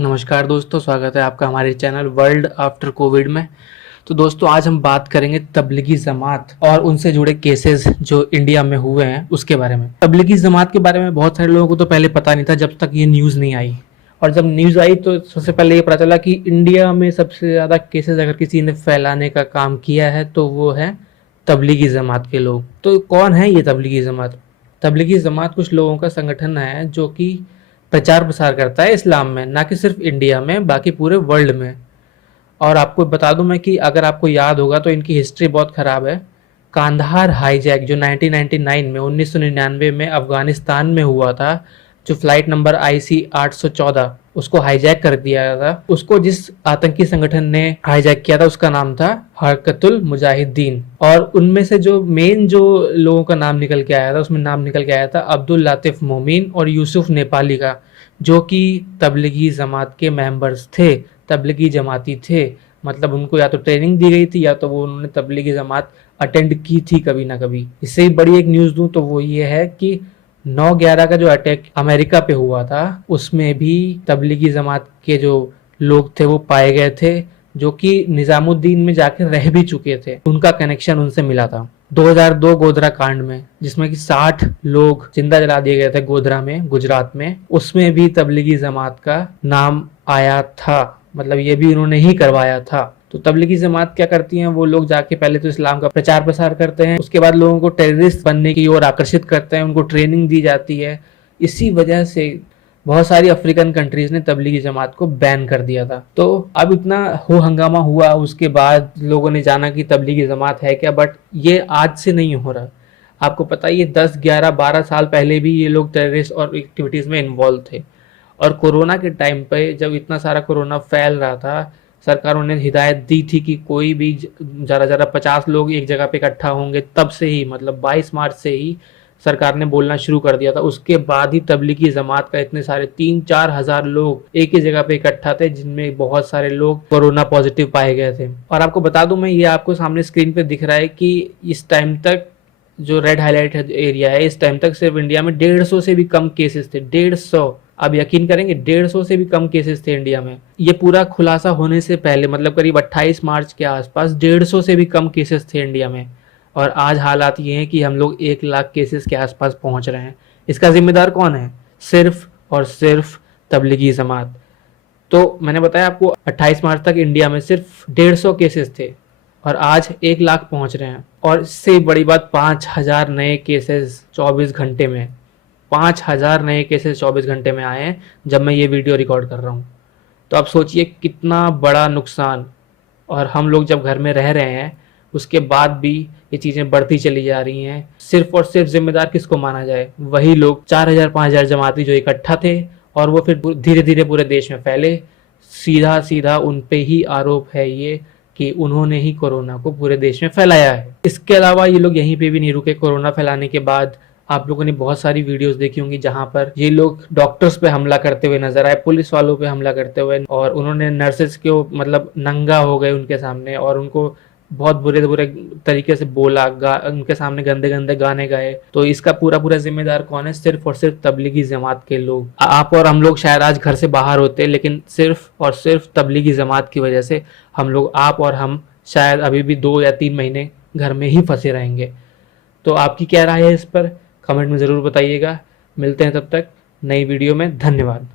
नमस्कार दोस्तों, स्वागत है आपका हमारे चैनल वर्ल्ड आफ्टर कोविड में। तो दोस्तों, आज हम बात करेंगे तबलीगी जमात और उनसे जुड़े केसेस जो इंडिया में हुए हैं उसके बारे में। तबलीगी जमात के बारे में बहुत सारे लोगों को तो पहले पता नहीं था जब तक ये न्यूज़ नहीं आई। और जब न्यूज़ आई तो सबसे पहले ये पता चला कि इंडिया में सबसे ज़्यादा केसेस अगर किसी ने फैलाने का काम किया है तो वो है तबलीगी जमात के लोग। तो कौन है ये तबलीगी जमात? तबलीगी जमात कुछ लोगों का संगठन है जो कि प्रचार प्रसार करता है इस्लाम में, ना कि सिर्फ इंडिया में, बाकी पूरे वर्ल्ड में। और आपको बता दूं मैं कि अगर आपको याद होगा तो इनकी हिस्ट्री बहुत ख़राब है। कांधार हाईजैक जो 1999 में 1999 में अफ़गानिस्तान में हुआ था, जो फ्लाइट नंबर IC 814 उसको हाईजैक कर दिया गया था। उसको जिस आतंकी संगठन ने हाईजैक किया था उसका नाम था हरकतुल मुजाहिदीन। और उनमें से जो मेन जो लोगों का नाम निकल के आया था, उसमें नाम निकल के आया था अब्दुल लातिफ मोमिन और यूसुफ नेपाली का, जो कि तबलीगी जमात के मेंबर्स थे, तबलीगी जमाती थे। मतलब उनको या तो ट्रेनिंग दी गई थी या तो वो उन्होंने तबलीगी जमात अटेंड की थी कभी ना कभी। इससे ही बड़ी एक न्यूज़ दूं तो वो ये है कि 9/11 का जो अटैक अमेरिका पे हुआ था उसमें भी तबलीगी जमात के जो लोग थे वो पाए गए थे, जो कि निजामुद्दीन में जाकर रह भी चुके थे। उनका कनेक्शन उनसे मिला था 2002 गोधरा कांड में, जिसमें कि 60 लोग जिंदा जला दिए गए थे गोधरा में, गुजरात में। उसमें भी तबलीगी जमात का नाम आया था, मतलब ये भी उन्होंने ही करवाया था। तो तबलीगी जमात क्या करती हैं, वो लोग जाके पहले तो इस्लाम का प्रचार प्रसार करते हैं, उसके बाद लोगों को टेररिस्ट बनने की ओर आकर्षित करते हैं, उनको ट्रेनिंग दी जाती है। इसी वजह से बहुत सारी अफ्रीकन कंट्रीज ने तबलीगी जमात को बैन कर दिया था। तो अब इतना हो हंगामा हुआ, उसके बाद लोगों ने जाना कि तबलीगी जमात है क्या, बट ये आज से नहीं हो रहा। आपको पता है ये 10, 11, 12 साल पहले भी ये लोग टेररिस्ट और एक्टिविटीज़ में इन्वॉल्व थे। और कोरोना के टाइम पे जब इतना सारा कोरोना फैल रहा था, सरकारों ने हिदायत दी थी कि कोई भी ज़रा ज़रा 50 लोग एक जगह पे इकट्ठा होंगे, तब से ही मतलब 22 मार्च से ही सरकार ने बोलना शुरू कर दिया था। उसके बाद ही तबलीगी जमात का इतने सारे 3-4 हज़ार लोग एक ही जगह पे इकट्ठा थे, जिनमें बहुत सारे लोग कोरोना पॉजिटिव पाए गए थे। और आपको बता दूं, मैं ये आपको सामने स्क्रीन पे दिख रहा है कि इस टाइम तक जो रेड हाईलाइट एरिया है, इस टाइम तक सिर्फ इंडिया में 150 से भी कम केसेस थे। 150, आप यकीन करेंगे 150 से भी कम केसेस थे इंडिया में। ये पूरा खुलासा होने से पहले, मतलब करीब 28 मार्च के आसपास 150 से भी कम केसेस थे इंडिया में। और आज हालात ये हैं कि हम लोग 1 लाख केसेस के आसपास पहुंच रहे हैं। इसका जिम्मेदार कौन है? सिर्फ और सिर्फ तबलीगी जमात। तो मैंने बताया आपको 28 मार्च तक इंडिया में सिर्फ 150 केसेस थे और आज 1 लाख पहुंच रहे हैं। और इससे बड़ी बात, 5000 नए केसेस 24 घंटे में, 5000 नए केसेस 24 घंटे में आए हैं जब मैं ये वीडियो रिकॉर्ड कर रहा हूँ। तो आप सोचिए कितना बड़ा नुकसान। और हम लोग जब घर में रह रहे हैं उसके बाद भी ये चीज़ें बढ़ती चली जा रही हैं। सिर्फ और सिर्फ जिम्मेदार किसको माना जाए? वही लोग 4000 5000 जमाती जो इकट्ठा थे और वो फिर धीरे धीरे पूरे देश में फैले। सीधा सीधा उन पे ही आरोप है ये कि उन्होंने ही कोरोना को पूरे देश में फैलाया है। इसके अलावा ये लोग यहीं पे भी नहीं रुके। कोरोना फैलाने के बाद आप लोगों ने बहुत सारी वीडियोस देखी होंगी जहां पर ये लोग डॉक्टर्स पे हमला करते हुए नजर आए, पुलिस वालों पे हमला करते हुए, और उन्होंने नर्सेस को मतलब नंगा हो गए उनके सामने और उनको बहुत बुरे बुरे तरीके से बोला, उनके सामने गंदे गंदे गाने गाए। तो इसका पूरा पूरा जिम्मेदार कौन है? सिर्फ और सिर्फ तबलीगी जमात के लोग। आप और हम लोग शायद आज घर से बाहर होते, लेकिन सिर्फ और सिर्फ तबलीगी जमात की वजह से हम लोग, आप और हम, शायद अभी भी 2 या 3 महीने घर में ही फंसे रहेंगे। तो आपकी क्या राय है इस पर? कमेंट में ज़रूर बताइएगा। मिलते हैं तब तक नई वीडियो में। धन्यवाद।